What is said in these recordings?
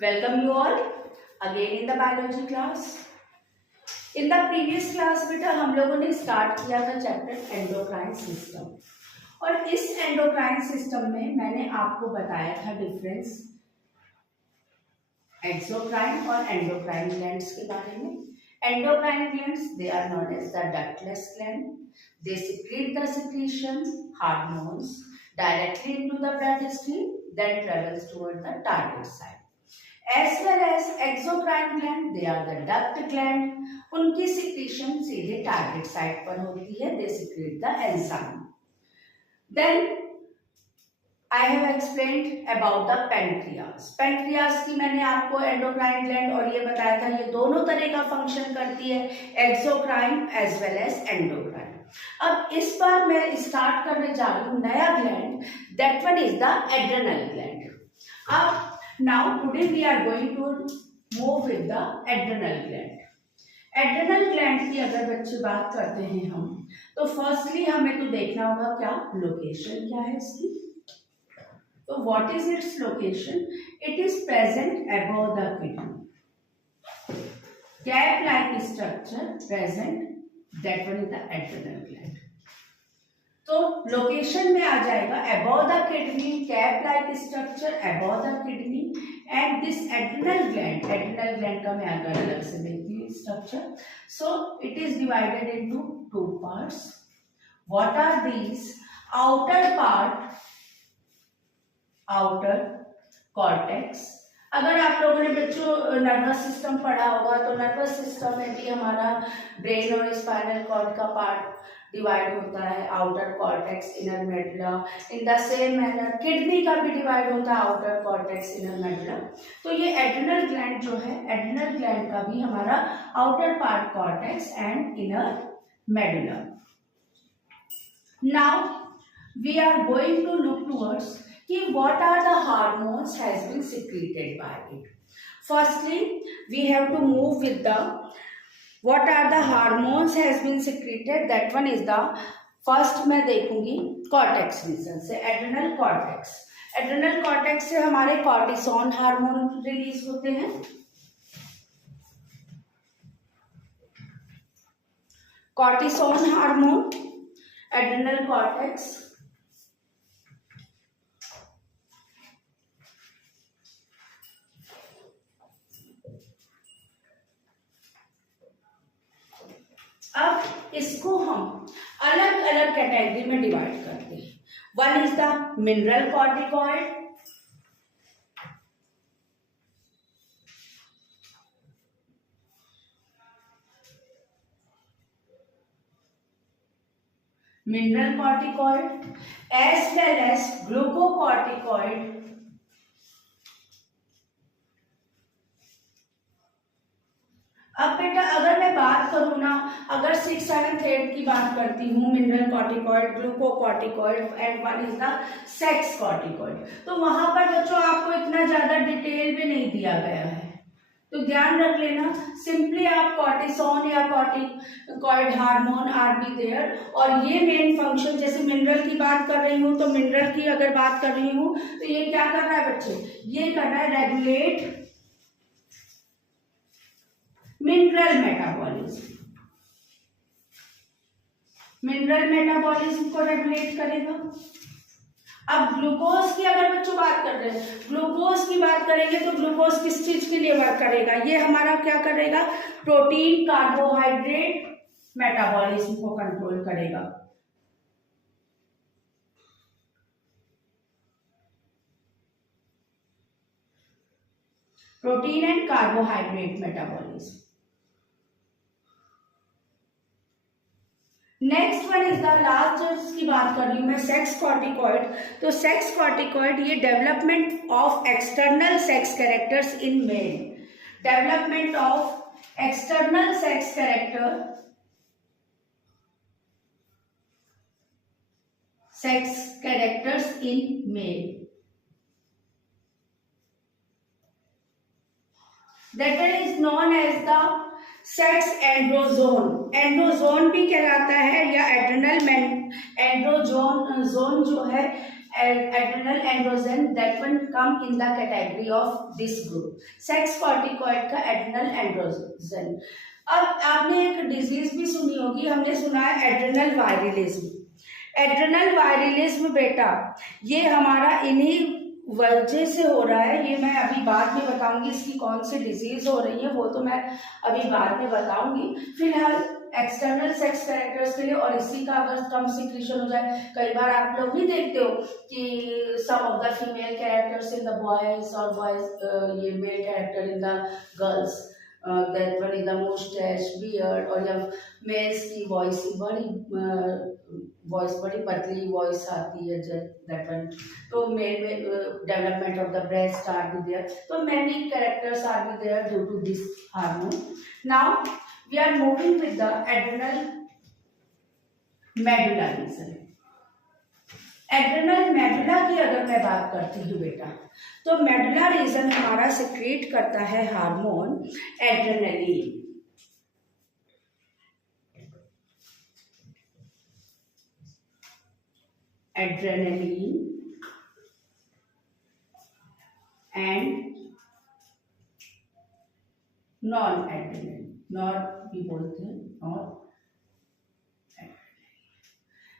Welcome you all again in the biology class. In the previous class बेटा हम लोगों ने स्टार्ट किया था चैप्टर एंडोक्राइन सिस्टम, और इस एंडोक्राइन सिस्टम में मैंने आपको बताया था डिफरेंस एक्सोक्राइन और एंडोक्राइन ग्लैंड्स के बारे में. Endocrine glands, they are known as the ductless gland. They secrete the secretions, hormones directly into the bloodstream, then travels toward the target site. As well as exocrine gland, they are the duct gland. उनकी secretion सीधे target site पर होती है. They secrete the enzyme. Then I have explained about the pancreas. Pancreas की मैंने आपको endocrine gland और ये बताया था, ये दोनों तरह का फंक्शन करती है, exocrine as well as endocrine. अब इस बार मैं स्टार्ट करने जा रही हूँ नया gland, that one is the adrenal gland. अब now today we are going to move with the adrenal gland. Adrenal gland की अगर बच्चे बात करते हैं हम, तो फर्स्टली हमें तो देखना होगा क्या लोकेशन क्या है इसकी. So what is its location? It is present above the kidney. Cap-like structure present. That one is the adrenal gland. तो location में आ जाएगा above the kidney, cap-like structure above the kidney, and this adrenal gland का मैं अगर अलग से देखती हूँ structure. So it is divided into two parts. What are these? Outer part, outer cortex. अगर आप लोगों ने बच्चों नर्वस सिस्टम पढ़ा होगा तो नर्वस सिस्टम में भी हमारा ब्रेन और स्पाइनल कॉर्ड का पार्ट डिवाइड होता है, outer cortex, inner medulla. In the same manner kidney का भी डिवाइड होता है, आउटर कॉर्टेक्स, इनर मेडुला. तो ये एड्रेनल ग्लैंड जो है, एड्रेनल ग्लैंड का भी हमारा outer part cortex and inner medulla. Now we are going to look towards what are the hormones has been secreted by it. Firstly, we have to move with the what are the hormones has been secreted. That one is the first मैं देखूंगी cortex region से, adrenal cortex. Adrenal cortex से हमारे cortisol hormone release होते हैं. cortisol hormone, adrenal cortex. अब इसको हम अलग अलग कैटेगरी में डिवाइड करते हैं. One is the mineral corticoid, mineral corticoid as well as glucocorticoid. अब बेटा अगर मैं बात करूँ ना, अगर 6, 7, 8 की बात करती हूँ, mineral corticoid, glucocorticoid and one is the sex corticoid, तो वहां पर बच्चों आपको इतना ज्यादा डिटेल भी नहीं दिया गया है, तो ध्यान रख लेना. सिंपली आप कॉर्टिसोन या corticoid hormone are be there, और ये मेन फंक्शन, जैसे मिनरल की बात कर रही हूँ तो मिनरल की अगर बात कर रही हूँ तो ये क्या कर रहा है बच्चे, ये कर रहा है regulate mineral metabolism. Mineral metabolism को रेगुलेट करेगा. अब ग्लूकोज की अगर बच्चों बात कर रहे हैं, ग्लूकोज की बात करेंगे तो ग्लूकोज किस चीज के लिए वर्क करेगा, ये हमारा क्या करेगा, प्रोटीन कार्बोहाइड्रेट मेटाबॉलिज्म को कंट्रोल करेगा. Protein and carbohydrate metabolism. Next one is the last, जिसकी बात कर रही हूं मैं, सेक्स कॉर्टिकॉइड. तो सेक्स कॉर्टिकॉइड ये development of external sex characters in male. Development of external sex character, sex characters in male. That is known as the sex androgen. Androgen भी कहलाता है, या एड्रेनल एंड्रोजोन जोन जो है, adrenal androgen that one come in the category of this group, sex corticoid का adrenal androgen. अब आपने एक डिजीज भी सुनी होगी, हमने सुना है एड्रेनल वायरलिज्म। एड्रेनल वायरलिज्म बेटा ये हमारा इन्हीं वजह से हो रहा है, ये मैं अभी बाद में बताऊंगी इसकी कौन सी डिजीज हो रही है, वो तो मैं अभी बाद में बताऊंगी। फिलहाल एक्सटर्नल सेक्स कैरेक्टर्स के लिए, और इसी का अगर कम सिक्रीशन हो जाए, कई बार आप लोग भी देखते हो कि some of the female characters in the boys और बॉयज ये male character in the girls, that one is the moustache beard, और जब मेल्स की वॉइस बड़ी पतली वॉइस आती है दैट वन, तो मेल में development of the breast are be there, तो many characters are be there due to this hormone. Now we are moving with the adrenal medulla region। Adrenal medulla की अगर मैं बात करती हूँ बेटा, तो मेडुला रीजन हमारा सिक्रेट करता है hormone adrenaline. Adrenaline and non adrenaline, not भी बोलते हैं, और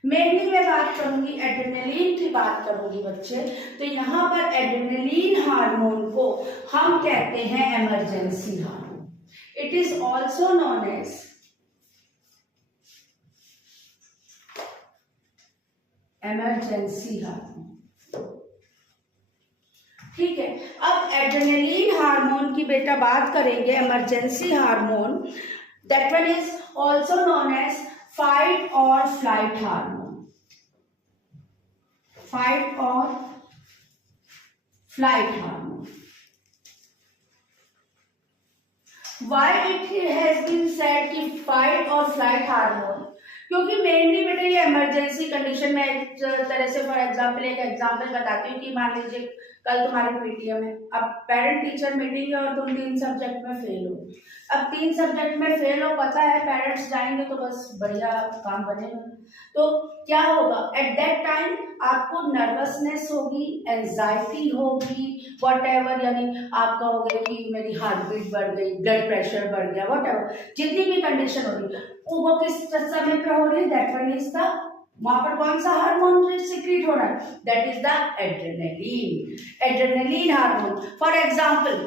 मेनली मैं बात करूंगी एड्रेनलिन की बात करूंगी बच्चे। तो यहाँ पर एड्रेनलिन हार्मोन को हम कहते हैं emergency hormone. It is also known as emergency hormone. ठीक है, अब एड्रेनलिन हार्मोन की बेटा बात करेंगे, emergency hormone, that one is also known as fight और फ्लाइट हार्मोन। फाइट और flight hormone. Why it has been said कि फाइट और फ्लाइट हार्मोन, क्योंकि मेनली बेटा ये इमरजेंसी कंडीशन में, एक तरह से फॉर एग्जांपल एक एग्जांपल बताती हूँ कि मान लीजिए कल तुम्हारे पीटीएम है, अब पेरेंट टीचर मीटिंग है और तुम 3 सब्जेक्ट में फेल हो। अब 3 सब्जेक्ट में फेल हो, पता है पेरेंट्स जाएंगे तो बस बढ़िया काम बनेगा, तो क्या होगा एट दैट टाइम आपको नर्वसनेस होगी, एंजाइटी होगी, व्हाटएवर, यानी आप कहोगे कि मेरी हार्ट बीट बढ़ गई, ब्लड प्रेशर बढ़ गया, व्हाटएवर जितनी भी कंडीशन होगी वो किस समय पे हो रही है, दैट वन इज द, वहां पर कौन सा हार्मोन सिक्रीट हो रहा है, that is the adrenaline. Adrenaline hormone, for example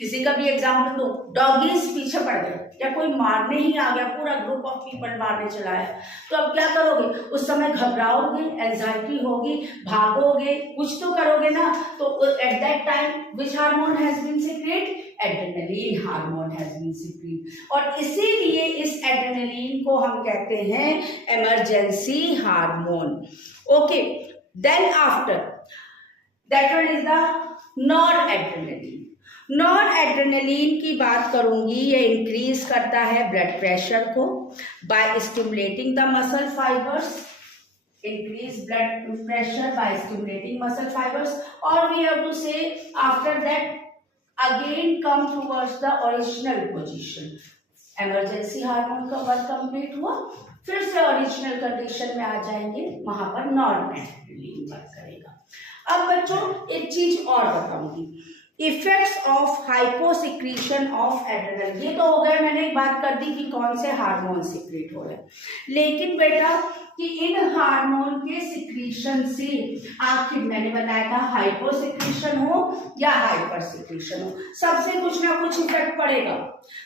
किसी का भी एग्जांपल दो, डॉगीज पीछे पड़ गए या कोई मारने ही आ गया, पूरा ग्रुप ऑफ पीपल मारने चला है, तो अब क्या करोगे, उस समय घबराओगे, एंजाइटी होगी, भागोगे, कुछ तो करोगे ना, तो at that time which hormone has been secreted, adrenaline hormone has been secreted, और इसीलिए इस एड्रेनलिन को हम कहते हैं emergency hormone. Okay, then after that one is the noradrenaline. Non adrenaline की बात करूंगी, ये इंक्रीज करता है ब्लड प्रेशर को by stimulating the muscle fibres, increase blood pressure by stimulating muscle fibres, और we have to say after that again come towards the original position. Emergency hormone का work complete हुआ, फिर से original condition में आ जाएंगे, वहां पर नॉन एड्रेनलिन वर्क करेगा। अब बच्चों एक चीज और बताऊंगी, effects of hyposecretion of adrenal. ये तो हो गया, मैंने एक बात कर दी कि कौन से हार्मोन सिक्रीट हो रहे हैं, लेकिन बेटा कि इन हार्मोन के सिक्रीशन से आखिर मैंने बताया था हाइपोसिक्रीशन हो या हाइपर सिक्रीशन हो, सबसे कुछ ना कुछ इफेक्ट पड़ेगा।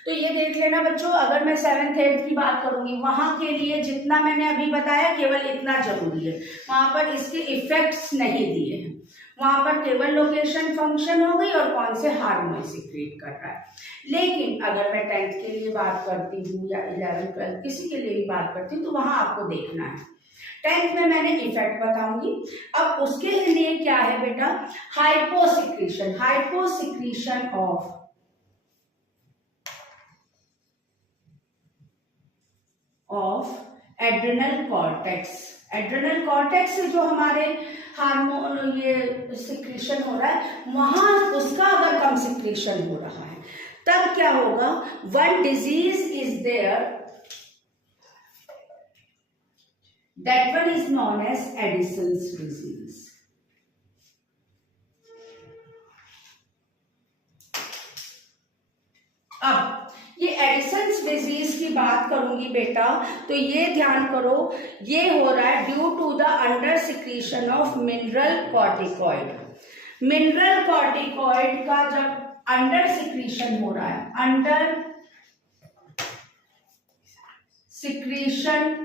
तो ये देख लेना बच्चों, अगर मैं 7th 8th की बात करूंगी, वहां के लिए जितना मैंने अभी बताया केवल इतना जरूरी है, वहां पर इसके इफेक्ट्स नहीं दिए हैं, वहां पर केवल लोकेशन फंक्शन हो गई और कौन से हार्मोन सिक्रीट कर रहा है। लेकिन अगर मैं 10th के लिए बात करती हूँ या 11th 12th किसी के लिए भी बात करती हूँ, तो वहां आपको देखना है। 10th में मैंने इफेक्ट बताऊंगी, अब उसके लिए क्या है बेटा, hyposecretion. Hyposecretion of adrenal cortex. Adrenal cortex से जो हमारे हार्मोन ये सिक्रीशन हो रहा है, वहां उसका अगर कम सिक्रीशन हो रहा है, तब क्या होगा, one disease is there, that one is known as Addison's disease. Disease की बात करूंगी बेटा, तो ये ध्यान करो, ये हो रहा है due to the under secretion of mineral corticoid. Mineral corticoid का जब अंडर सिक्रीशन हो रहा है, under secretion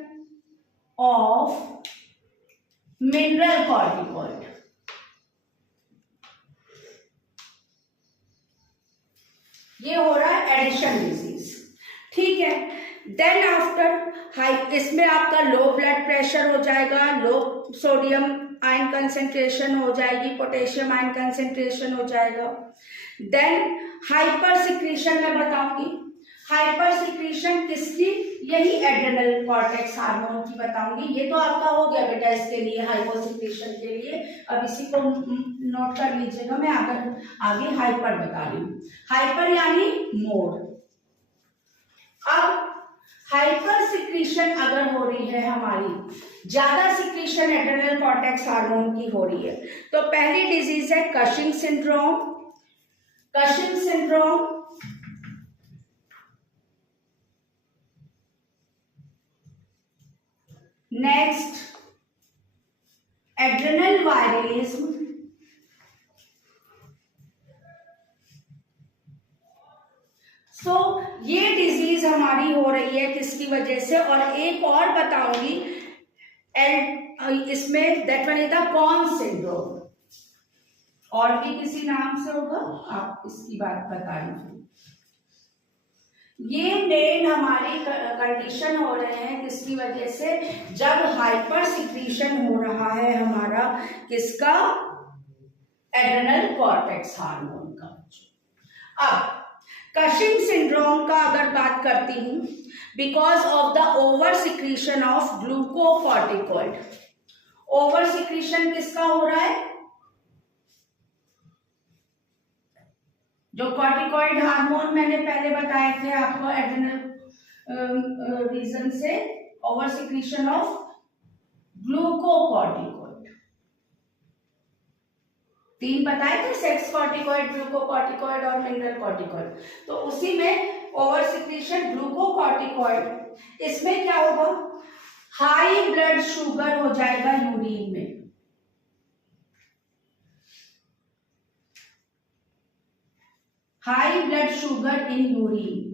of mineral corticoid, ये हो रहा है एडिशन डिजीज, ठीक है। देन आफ्टर इसमें आपका लो ब्लड प्रेशर हो जाएगा, लो सोडियम आयन कंसेंट्रेशन हो जाएगी, पोटेशियम आयन कंसेंट्रेशन हो जाएगा। देन हाइपर सिक्रीशन मैं बताऊंगी, हाइपर सिक्रीशन किसकी, यही एड्रेनल कॉर्टेक्स हार्मोन की बताऊंगी। ये तो आपका हो गया बेटा इसके लिए, हाइपर सिक्रीशन के लिए, अब इसी को नोट कर लीजिएगा, मैं आगे हाइपर बता रही हूँ। हाइपर यानी मोर। अब हाइपर सिक्रीशन अगर हो रही है हमारी, ज्यादा सिक्रीशन एड्रेनल कॉर्टेक्स हार्मोन की हो रही है, तो पहली डिजीज है Cushing syndrome. Cushing syndrome next adrenal virilism, so ये डिजीज हमारी हो रही है किसकी वजह से, और एक और बताऊंगी इसमें, that one is the Conn syndrome, और भी किसी नाम से होगा, आप इसकी बात बता दीजिए। ये मेन हमारी कंडीशन हो रहे हैं किसकी वजह से, जब हाइपर सिक्रीशन हो रहा है हमारा किसका, एड्रेनल कॉर्टेक्स हार्मोन का। अब कशिंग सिंड्रोम का अगर बात करती हूं, because of the over secretion of glucocorticoid. Over secretion किसका हो रहा है, जो कॉर्टिकॉइड हार्मोन मैंने पहले बताए थे आपको, एड्रेनल रीजन से ओवर सिक्रीशन ऑफ ग्लूकोकॉर्टिकॉइड, तीन बताए थे, सेक्स कॉर्टिकॉइड, ग्लूकोकॉर्टिकॉइड और मिनरल कॉर्टिकॉइड। तो उसी में ओवर सिक्रीशन ग्लूकोकॉर्टिकॉइड, इसमें क्या होगा, हाई ब्लड शुगर हो जाएगा यूरिन में, high blood sugar in urine,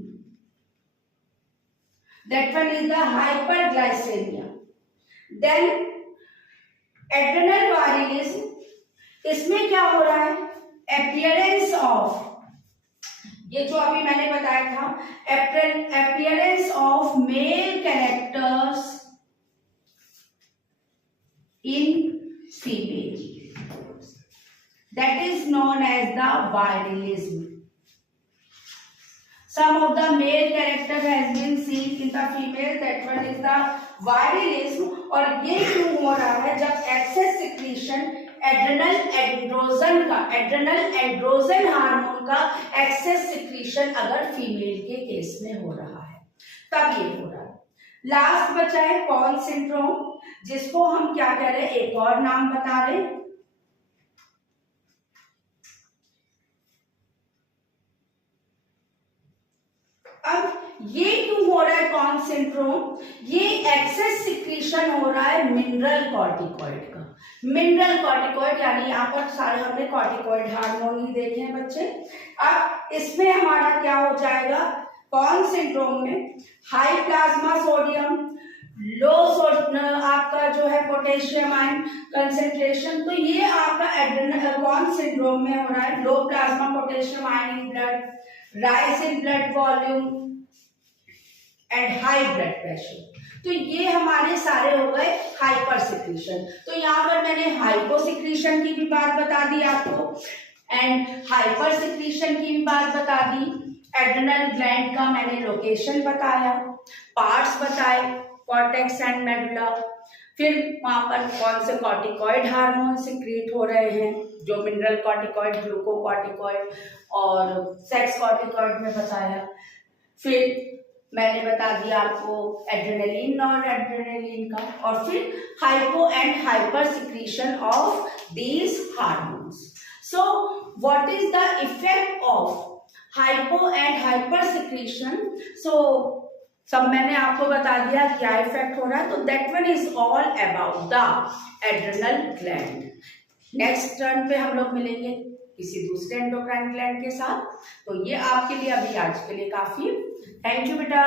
that one is the hyperglycemia. Then adrenal varilism, इसमें क्या हो रहा है, appearance of, ये जो अभी मैंने बताया था, appearance of male characters in female, that is known as the virilism. Some of the male character has been seen in the female, that one is the virilism. और ये क्यों हो रहा है, जब excess secretion adrenal androgen hormone का excess secretion अगर female के केस में हो रहा है, तब ये हो रहा है। लास्ट बचा है कॉन सिंड्रोम, जिसको हम क्या कह रहे हैं, एक और नाम बता रहे हैं, अब ये क्यों हो रहा है कॉन सिंड्रोम, ये एक्सेस सिक्रीशन हो रहा है मिनरल कॉर्टिकॉइड का। मिनरल कॉर्टिकॉइड यानी यहाँ पर सारे हमने कॉर्टिकॉइड हार्मोन ही देखे हैं बच्चे। अब इसमें हमारा क्या हो जाएगा, कॉन सिंड्रोम में हाई प्लाज्मा सोडियम, लो आपका जो है पोटेशियम आयन कंसेंट्रेशन, तो ये आपका एड्रेनल कॉन सिंड्रोम में हो रहा है। Low plasma potassium ion in blood, rise in blood volume and high blood pressure, तो ये हमारे सारे हो गए हाइपर सिक्रीशन। तो यहाँ पर मैंने हाइपो सिक्रीशन की भी बात बता दी आपको, एंड हाइपर सिक्रीशन की भी बात बता दी। एड्रेनल ग्लैंड का मैंने लोकेशन बताया, पार्ट्स बताए, कॉर्टेक्स एंड मेडुला, फिर वहां पर कौन से कॉर्टिकॉइड हार्मोन सिक्रीट हो रहे हैं, जो मिनरल कॉर्टिकॉइड, ग्लूकोकॉर्टिकॉइड और सेक्स कॉर्टिकॉइड में बताया। फिर मैंने बता दिया आपको एड्रेनलिन और एड्रेनलिन का, और फिर hypo and hyper secretion of these hormones. So what is the effect of hypo and hyper secretion, so सब मैंने आपको बता दिया क्या इफेक्ट हो रहा है, तो that one is all about the adrenal gland. Next turn पे हम लोग मिलेंगे किसी दूसरे एंडोक्राइन ग्लैंड के साथ। तो ये आपके लिए अभी आज के लिए काफी। थैंक यू बेटा।